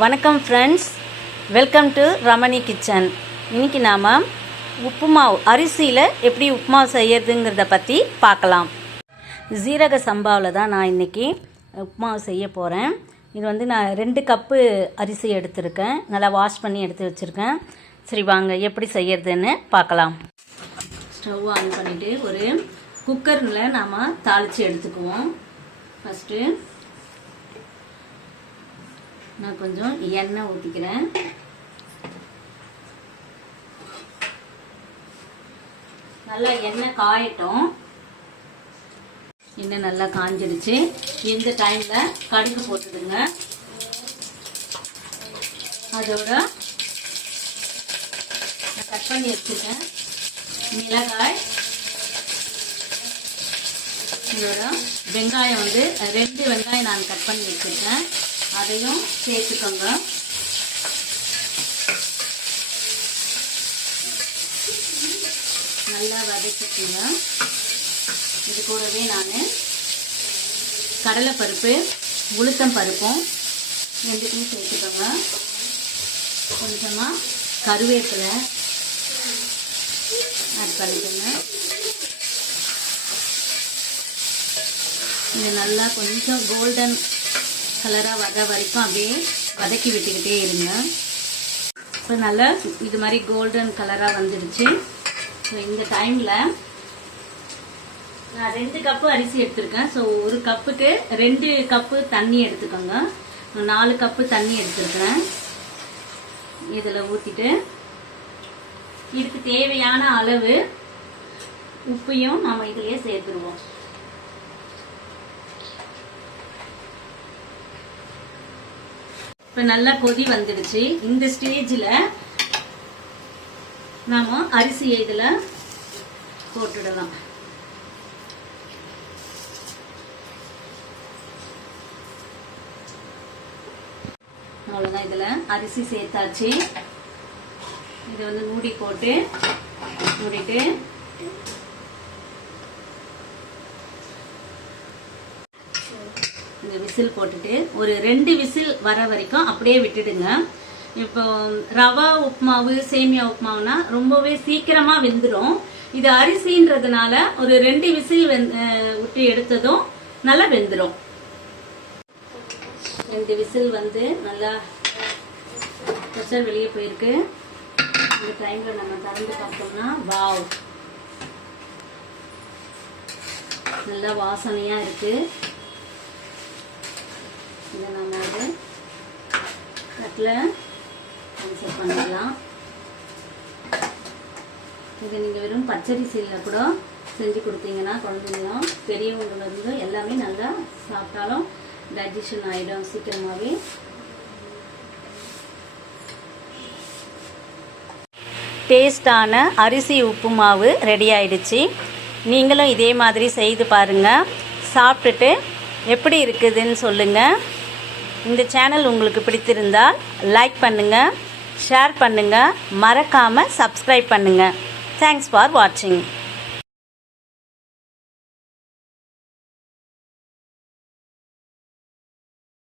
வணக்கம் friends, welcome to Ramani kitchen. இன்றைக்கி நாம் உப்புமாவு அரிசியில் எப்படி உப்புமாவு செய்யறதுங்கிறத பற்றி பார்க்கலாம். ஜீரக சம்பாவில் தான் நான் இன்றைக்கி உப்புமாவு செய்ய போகிறேன். இது வந்து நான் 2 கப்பு அரிசி எடுத்திருக்கேன். நல்லா வாஷ் பண்ணி எடுத்து வச்சுருக்கேன். சரி வாங்க எப்படி செய்யறதுன்னு பார்க்கலாம். ஸ்டவ் ஆன் பண்ணிவிட்டு ஒரு குக்கரில் நாம் தாளித்து எடுத்துக்குவோம். ஃபஸ்ட்டு நான் கொஞ்சம் எண்ணெய் ஊற்றிக்கிறேன். நல்லா எண்ணெய் காயட்டும். எண்ணெய் நல்லா காஞ்சிடுச்சு. இந்த டைமில் கடுகு போட்டுடுங்க. அதோட நான் கட் பண்ணி வச்சுருக்கேன் மிளகாய், இதோட வெங்காயம் வந்து 2 வெங்காயம் நான் கட் பண்ணி வச்சுருக்கேன். அதையும் சேர்த்துக்கோங்க. நல்லா வதக்கிக்கோங்க. இது கூடவே நான் கடலைப்பருப்பு, உளுத்தம் பருப்பும் 2த்தையும் சேர்த்துக்கோங்க. கொஞ்சமாக கருவேப்பிலை ஆட் பண்ணிக்கோங்க. இது நல்லா கொஞ்சம் கோல்டன் கலராக வர வரைக்கும் அப்படியே வதக்கி விட்டுக்கிட்டே இருங்க. இப்போ நல்லா இது மாதிரி கோல்டன் கலராக வந்துடுச்சு. ஸோ இந்த டைமில் நான் 2 கப்பு அரிசி எடுத்திருக்கேன். ஸோ 1 கப்புக்கு 2 கப்பு தண்ணி எடுத்துக்கோங்க. 4 கப்பு தண்ணி எடுத்துருக்கிறேன். இதில் ஊற்றிட்டு இதுக்கு தேவையான அளவு உப்பையும் நம்ம இதிலே சேர்த்துருவோம். இப்போ நல்லா கொதி வந்துடுச்சு. இந்த ஸ்டேஜில் நாம் அரிசியை இதில் போட்டுடலாம். அவ்வளோதான், இதில் அரிசி சேர்த்தாச்சு. இதை வந்து மூடிட்டு இந்த விசில் போட்டுட்டு ஒரு 2 விசில் வர வரைக்கும் அப்படியே விட்டுடுங்க. இப்போ ரவா உப்புமாவு, சேமியா உப்புமாவுனா ரொம்பவே சீக்கிரமாக வெந்துடும். இது அரிசின்றதுனால ஒரு 2 விசில் விட்டு எடுத்ததும் நல்லா வெந்துடும். 2 விசில் வந்து நல்லா ப்ரெஷர் வெளியே போயிருக்கு. இந்த டைமில் நம்ம திறந்து பார்த்தோம்னா வாவ், நல்லா வாசனையாக இருக்குது. இதை நம்ம வந்து கட்டில் கன்செப்ட் பண்ணிடலாம். இதை நீங்கள் வெறும் பச்சரிசியில் கூட செஞ்சு கொடுத்தீங்கன்னா குழந்தைங்களும் பெரியவங்களுக்கு எல்லாமே நல்லா சாப்பிட்டாலும் டைஜஷன் ஆகிடும் சீக்கிரமாகவே. டேஸ்டான அரிசி உப்புமாவு ரெடி ஆயிடுச்சு. நீங்களும் இதே மாதிரி செய்து பாருங்கள். சாப்பிட்டுட்டு எப்படி இருக்குதுன்னு சொல்லுங்கள். இந்த சேனல் உங்களுக்கு பிடித்திருந்தால் லைக் பண்ணுங்கள், ஷேர் பண்ணுங்கள், மறக்காமல் சப்ஸ்கிரைப் பண்ணுங்கள். தேங்க்ஸ் ஃபார் வாட்சிங்.